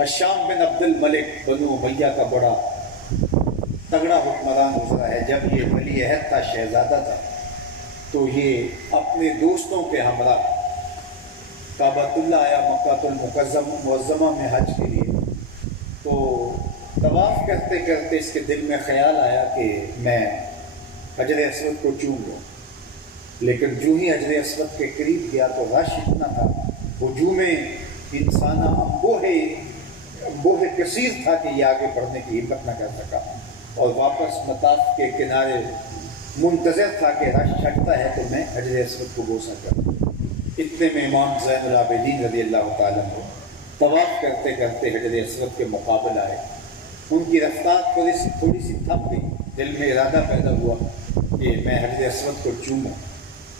हशाम बिन अब्दुल मलिक बनु उमैया का बड़ा तगड़ा हुक्मरान गुजरा है। जब ये वली अहद था, शहजादा था, तो ये अपने दोस्तों के हमरा काबतुल्लाह आया मक्कातुल मुअज़्ज़मा में हज के लिए। तो तवाफ़ करते करते इसके दिल में ख्याल आया कि मैं हजर अस्वद को चूम लूँ, लेकिन जो ही हजर अस्वद के करीब गया तो रश इतना था, हुजूम इंसान अंबोहे कसीर था कि ये आगे बढ़ने की हिम्मत न कर सका और वापस मताफ के किनारे मुंतज़र था कि रश छटता है तो मैं हजर अस्वद को बोसा करूँ। इतने में इमाम ज़ैनुल आबिदीन रज़ियल्लाहु ताला अन्हु तवाफ़ करते करते हजर अस्वद के मुकाबले आए। उनकी रफ्तार थोड़ी सी थम गई। दिल में इरादा पैदा हुआ कि मैं हजर अस्वद को चूमूं,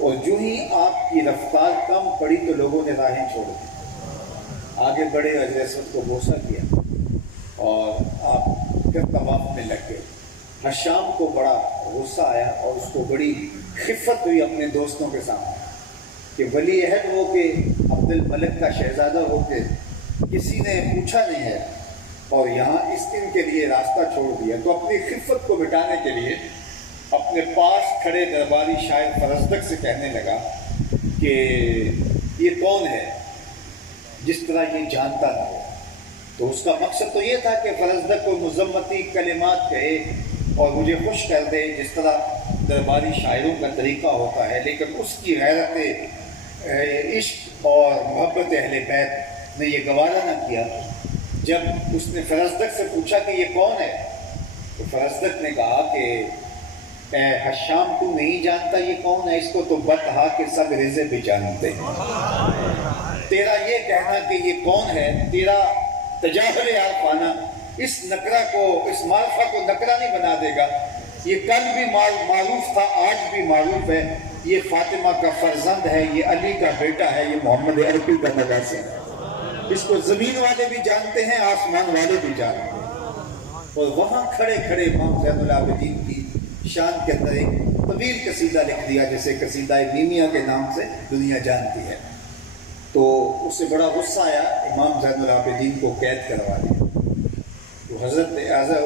और जो ही आपकी रफ्तार कम पड़ी तो लोगों ने राहें छोड़ दी, आगे बढ़े, हजर अस्वद को बोसा किया और आप फिर तवाफ़ में लग गए। हशाम को बड़ा गुस्सा आया और उसको बड़ी खिफ़त हुई अपने दोस्तों के सामने कि वली अहद हो के अब्दुल मलिक का शहजादा हो के किसी ने पूछा नहीं है और यहाँ इस दिन के लिए रास्ता छोड़ दिया। तो अपनी खिफ़त को मिटाने के लिए अपने पास खड़े दरबारी शायर फरजदक से कहने लगा कि ये कौन है जिस तरह ये जानता ना हो। तो उसका मकसद तो ये था कि फरजदक को मुज़म्मती कलिमात कहे और मुझे खुश कर दे, जिस तरह दरबारी शायरों का तरीक़ा होता है। लेकिन उसकी गैरत इश्क और मोहब्बत अहले बैत ने ये गवारा न किया। जब उसने फरजदक से पूछा कि ये कौन है, तो फरजदक ने कहा कि हशाम तू नहीं जानता ये कौन है, इसको तो बतहा के सब रिज़े भी जानते हैं। तेरा ये कहना कि ये कौन है, तेरा तजाहुल आरफाना इस नकरा को, इस मारफा को नकरा नहीं बना देगा। ये कल भी मारूफ था, आज भी मारूफ है। ये फातिमा का फर्जंद है, ये अली का बेटा है, ये मोहम्मद अरबी का नवासा है। इसको ज़मीन वाले भी जानते हैं, आसमान वाले भी जानते हैं। और वहाँ खड़े खड़े इमाम ज़ैनुल आबिदीन की शान के अंदर एक तवील कसीदा लिख दिया, जैसे कसीदा मीमिया के नाम से दुनिया जानती है। तो उससे बड़ा गुस्सा आया, इमाम ज़ैनुल आबिदीन को कैद करवा दिया। तो हज़रत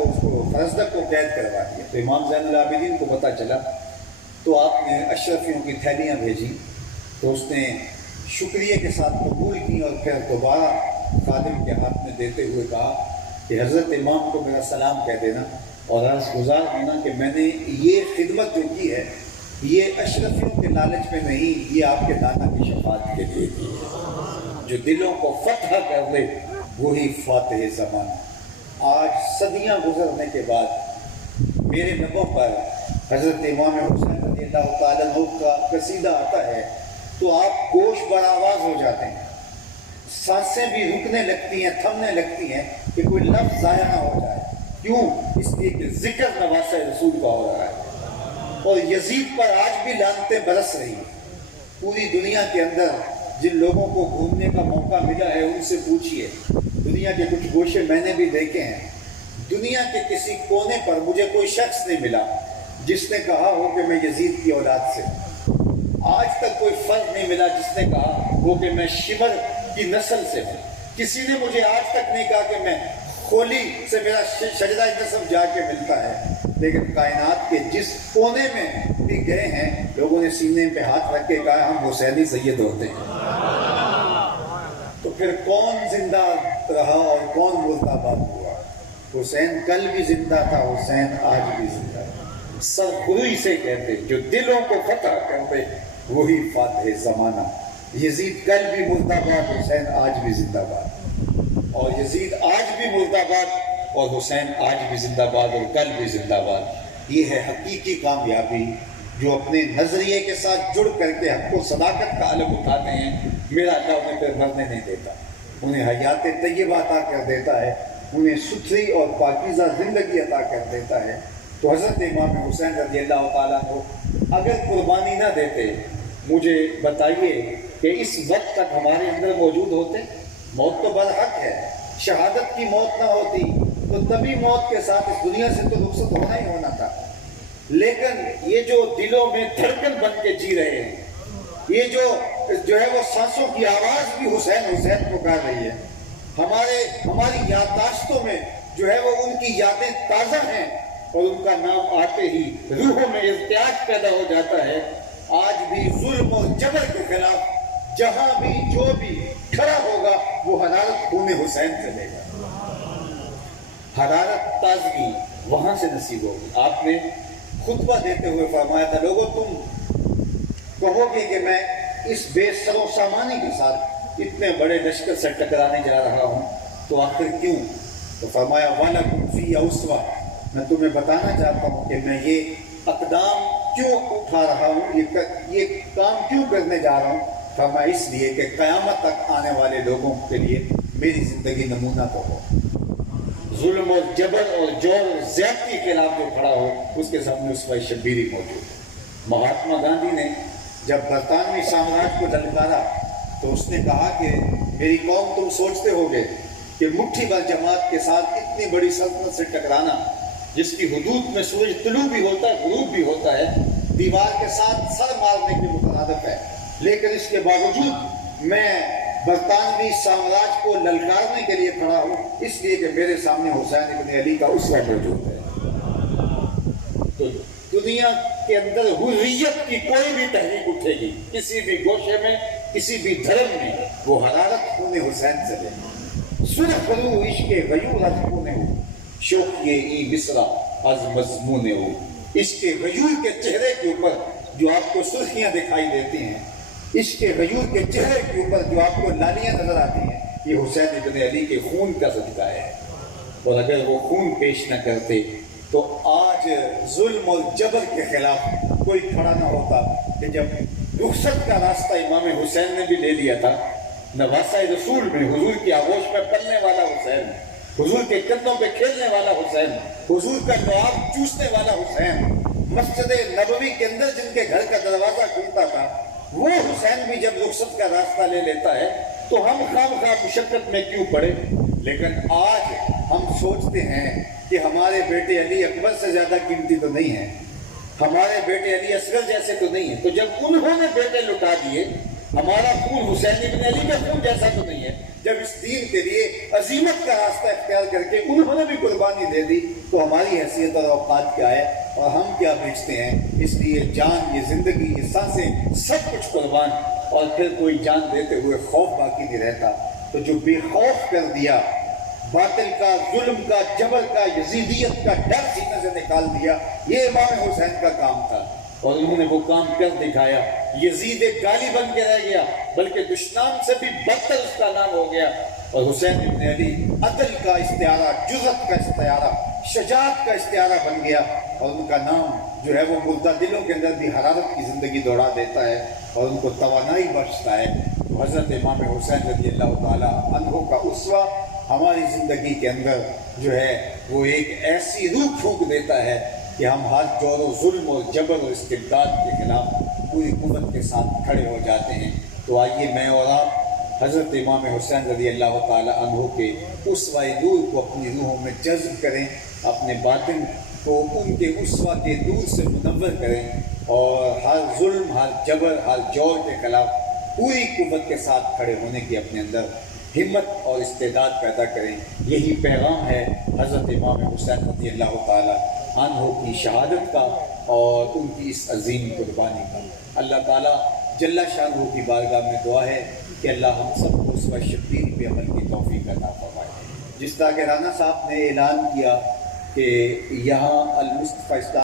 उसको फरजदक को कैद करवा दिया। तो इमाम ज़ैनुल आबिदीन को पता चला, तो आपने अशरफियों की थैलियाँ भेजी, तो उसने शुक्रिया के साथ कबूल की और फिर दोबारा खादिम के हाथ में देते हुए कहा कि हज़रत इमाम को मेरा सलाम कह देना और अर्ज़ गुज़ार होना कि मैंने ये खिदमत जो की है ये अशरफियों के लालच में नहीं, ये आपके दाना की शफाअत के लिए की है। जो दिलों को फतह कर ले वही फातिह ज़माना। आज सदियाँ गुजरने के बाद मेरे नबों पर हज़रत इमाम हुसैन रज़ियल्लाहु ताला अन्हु का कसीदा आता है तो आप गोश बर आवाज़ हो जाते हैं, सांसें भी रुकने लगती हैं, थमने लगती हैं कि कोई लफ्ज़ ज़ाया ना हो जाए। क्यों? इसलिए कि ज़िक्र नवासा रसूल का हो रहा है और यजीद पर आज भी लानतें बरस रही हैं। पूरी दुनिया के अंदर जिन लोगों को घूमने का मौका मिला है उनसे पूछिए, दुनिया के कुछ गोशे मैंने भी देखे हैं, दुनिया के किसी कोने पर मुझे कोई शख्स नहीं मिला जिसने कहा हो कि मैं यजीद की औलाद से। आज तक कोई फर्द नहीं मिला जिसने कहा हो कि मैं शिमर की नस्ल से हूँ। किसी ने मुझे आज तक नहीं कहा कि मैं खोली से मेरा शजरा नस्ब जाके मिलता है। लेकिन कायनात के जिस कोने में भी गए हैं लोगों ने सीने पे हाथ रख के कहा हम हुसैनी सैयद होते हैं। तो फिर कौन जिंदा रहा और कौन मुर्दाबाद हुआ? हुसैन कल भी जिंदा था, हुसैन आज भी जिंदा है। सरखुरी से कहते जो दिलों को फतह करते वही फातिह ज़माना। यजीद कल भी मुर्दाबाद, हुसैन आज भी जिंदाबाद। और यजीद आज भी मुर्दाबाद और हुसैन आज भी जिंदाबाद और कल भी जिंदाबाद। ये है हकीकी कामयाबी जो अपने नज़रिए के साथ जुड़ करके हमको सदाकत का अलम उठाते हैं। मेरा अल्लाह उन्हें फिर मरने नहीं देता, उन्हें हयात तय्यबा अता कर देता है, उन्हें सुथरी और पाकीज़ा ज़िंदगी अता कर देता है। तो हज़रत इमाम हुसैन रज़ियल्लाहु ताला अन्हु अगर कुर्बानी ना देते, मुझे बताइए कि इस वक्त तक हमारे अंदर मौजूद होते? मौत तो बरहक है, शहादत की मौत ना होती तो तभी मौत के साथ इस दुनिया से तो रुखसत होना ही होना था। लेकिन ये जो दिलों में धड़कन बन के जी रहे हैं, ये जो है वो सांसों की आवाज़ भी हुसैन हुसैन पुकार रही है, ہماری یادداشتوں میں جو ہے وہ ان کی یادیں تازہ ہیں، اور ان کا نام آتے ہی روحوں میں ارتیاج پیدا ہو جاتا ہے۔ آج بھی ظلم اور جبر کے خلاف جہاں بھی جو بھی کھڑا ہوگا وہ حرارت خون حسین سے لے گا، حرارت تازگی وہاں سے نصیب ہوگی۔ آپ نے خطبہ دیتے ہوئے فرمایا تھا، لوگوں تم کہو گے کہ میں اس بے سر و سامانی کے ساتھ اتنے بڑے لشکر سے ٹکرانے جا رہا ہوں تو آخر کیوں؟ تو فرمایا وَلَكُمْ فِي أُسْوَةٌ، میں تمہیں بتانا چاہتا ہوں کہ میں یہ اقدام کیوں اٹھا رہا ہوں، یہ کام کیوں کرنے جا رہا ہوں۔ فرمایا اس لیے کہ قیامت تک آنے والے لوگوں کے لیے میری زندگی نمونہ تو ہو۔ ظلم اور جبر اور جور اور زیادتی کے خلاف جو کھڑا ہو اس کے سامنے اسوہ شبیری موجود ہے۔ مہاتما گاندھی نے جب برطانوی سامراج کو للکارا تو اس نے کہا کہ میری قوم تم سوچتے ہوگے کہ مٹھی بھر جماعت کے ساتھ اتنی بڑی سلطنت سے ٹکرانا جس کی حدود میں سورج طلوع بھی ہوتا ہے غروب بھی ہوتا ہے، دیوار کے ساتھ سر مارنے کے مترادف ہے، لیکن اس کے باوجود میں برطانوی سامراج کو للکارنے کے لیے کھڑا ہوں اس لیے کہ میرے سامنے حسین ابن علی کا اسوہ موجود ہے۔ تو دنیا کے اندر حریت کی کوئی بھی تحریک اٹھے گی کسی بھی گوشے میں کسی بھی دھرم میں، وہ حرارت خون حسین سے لے گی۔ سرخ رو عشق غیور از خون ہو، شوقیے ای مصرع از مضمون ہو۔ عشق غیور کے چہرے کے اوپر جو آپ کو سرخیاں دکھائی دیتی ہیں، عشق غیور کے چہرے کے اوپر جو آپ کو لالیاں نظر آتی ہیں، یہ حسین ابن علی کے خون کا صدقہ ہے۔ اور اگر وہ خون پیش نہ کرتے تو آج ظلم اور جبر کے خلاف کوئی کھڑا نہ ہوتا کہ جب رخصت کا راستہ امام حسین نے بھی لے لیا تھا، نواسہ رسول میں حضور کی آغوش میں پلنے والا حسین، حضور کے کندھوں پہ کھیلنے والا حسین، حضور کا لعاب چوسنے والا حسین، مسجد نبوی کے اندر جن کے گھر کا دروازہ کھلتا تھا، وہ حسین بھی جب رخصت کا راستہ لے لیتا ہے تو ہم خواہ مشقت میں کیوں پڑے؟ لیکن آج ہم سوچتے ہیں کہ ہمارے بیٹے علی اکبر سے زیادہ قیمتی تو نہیں ہیں، ہمارے بیٹے علی اصغر جیسے تو نہیں ہیں، تو جب انہوں نے بیٹے لٹا دیے، ہمارا خون حسین ابن علی کا خون جیسا تو نہیں ہے، جب اس دین کے لیے عظیمت کا راستہ اختیار کر کے انہوں نے بھی قربانی دے دی تو ہماری حیثیت اور اوقات کیا ہے اور ہم کیا بیچتے ہیں؟ اس لیے جان، یہ زندگی، یہ سانسیں، سب کچھ قربان، اور پھر کوئی جان دیتے ہوئے خوف باقی نہیں رہتا۔ تو جو بے خوف کر دیا، باطل کا، ظلم کا، جبر کا، یزیدیت کا ڈر سینے سے نکال دیا، یہ امام حسین کا کام تھا اور انہوں نے وہ کام کر دکھایا۔ یزید ایک گالی بن کے رہ گیا بلکہ دشنام سے بھی بدتر اس کا نام ہو گیا، اور حسین ابن علی عدل کا استعارہ، جرأت کا استعارہ، شجاعت کا استعارہ بن گیا، اور ان کا نام جو ہے وہ مردہ دلوں کے اندر بھی حرارت کی زندگی دوڑا دیتا ہے اور ان کو توانائی بخشتا ہے۔ حضرت امام حسین رضی اللہ تعالیٰ عنہ کا اسوہ ہماری زندگی کے اندر جو ہے وہ ایک ایسی روح پھونک دیتا ہے کہ ہم ہر جور و ظلم اور جبر اور استبداد کے خلاف پوری قوت کے ساتھ کھڑے ہو جاتے ہیں۔ تو آئیے میں اور آپ حضرت امام حسین رضی اللہ تعالیٰ عنہ کے اسوہ نور کو اپنی روحوں میں جذب کریں، اپنے باطن کو ان کے اسوہ کے نور سے منور کریں، اور ہر ظلم، ہر جبر، ہر جور کے خلاف پوری قوت کے ساتھ کھڑے ہونے کی اپنے اندر ہمت اور استعداد پیدا کریں۔ یہی پیغام ہے حضرت امام حسین رضی اللہ تعالیٰ عنہ کی شہادت کا اور ان کی اس عظیم قربانی کا۔ اللہ تعالیٰ جل شانہ کی بارگاہ میں دعا ہے کہ اللہ ہم سب کو اسوہ شبیر پہ عمل کی توفیق عطا فرمائے۔ جس طرح کہ رانا صاحب نے اعلان کیا کہ یہاں المصطفیٰ اسلام